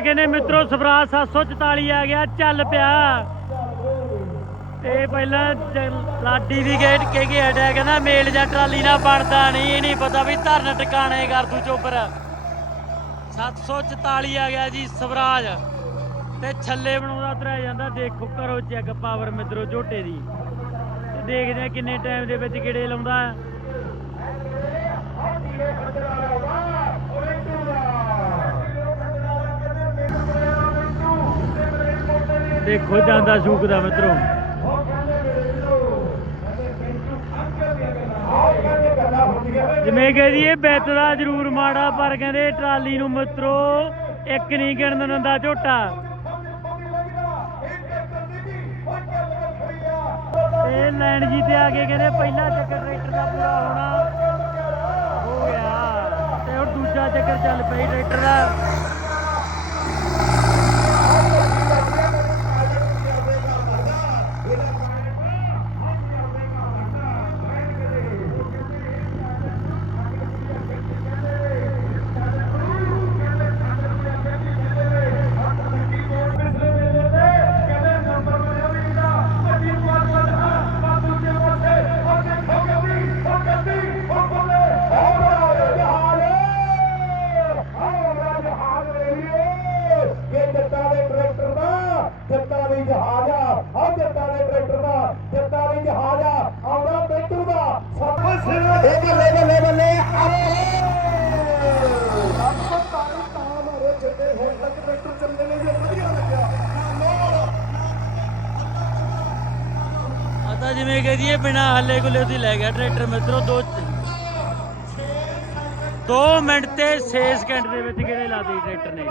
ਕਹਿੰਦੇ, ਮਿੱਤਰੋ, ਸਵਰਾਜ 744 ਆ ਗਿਆ, ਚੱਲ ਪਿਆ। ਤੇ ਪਹਿਲਾਂ ਜ- ਲਾਡੀ ਵੀ ਗੇਟ ਕੇ ਕੇ ਹਟਿਆ, ਕਹਿੰਦਾ, ਮੇਲ ਜਾਂ ਟਰਾਲੀ ਨਾਲ ਬਣਦਾ ਨਹੀਂ, ਇਹ ਨਹੀਂ ਪਤਾ ਵੀ ਧਰਨ ਟਿਕਾਣੇ ਕਰ ਦੂ ਚੋਬਰ 744 ਆ ਗਿਆ ਜੀ ਸਵਰਾਜ। ਤੇ ਛੱਲੇ ਬਣਾਉਂਦਾ ਤੁਰਿਆ ਜਾਂਦਾ, ਦੇਖੋ ਕਰੋ ਚੈੱਕ ਪਾਵਰ ਮਿੱਤਰੋ, ਝੋਟੇ ਦੀ। ਤੇ ਦੇਖਦੇ ਆ ਕਿੰਨੇ ਟਾਈਮ ਦੇ ਵਿੱਚ ਕਿਹੜੇ ਲਾਉਂਦਾ। ਦੇਖੋ ਜਾਂਦਾ ਸ਼ੂਕਦਾ ਮਿੱਤਰੋ। ਜਿਵੇਂ ਕਹਦੀ ਇਹ ਬੈਤ ਜ਼ਰੂਰ ਮਾੜਾ, ਪਰ ਕਹਿੰਦੇ ਟਰਾਲੀ ਨੂੰ ਮਿੱਤਰੋ, ਇੱਕ ਨਹੀਂ ਗਿਣਨ ਦਿੰਦਾ ਝੋਟਾ। ਤੇ ਲੈਣ ਜੀ ਤੇ ਆ ਕੇ ਕਹਿੰਦੇ ਪਹਿਲਾ ਚੱਕਰ ਟਰੈਕਟਰ ਦਾ ਪੂਰਾ ਹੋਣਾ। ਹੋ ਗਿਆ। ਤੇ ਉਹ ਦੂਜਾ ਚੱਕਰ ਚੱਲ ਪਈ ਜਹਾਜ਼ ਆ। ਆ ਜੱਟਾਂ ਦੇ ਟਰੈਕਟਰ ਦਾ ਜੱਟਾਂ ਦੀ ਜਹਾਜ਼ ਆ। ਆਉਂਦਾ ਬੈਠੂ ਦਾ। ਸਭ ਇਹ ਬੱਲੇ ਬੱਲੇ ਬੱਲੇ ਆ ਤਾਂ ਜਿਵੇਂ ਕਹਦੀ ਇਹ ਬਿਨਾ ਹੱਲੇ ਗੁੱਲੇ ਦੀ ਲੈ ਗਿਆ ਟਰੈਕਟਰ। ਮਿੱਤਰੋ ਦੋ 2 ਮਿੰਟ ਤੇ 6 ਸਕਿੰਟ ਦੇ ਵਿੱਚ ਕਿਹੜੇ ਲਾਦੇ ਟਰੈਕਟਰ ਨੇ?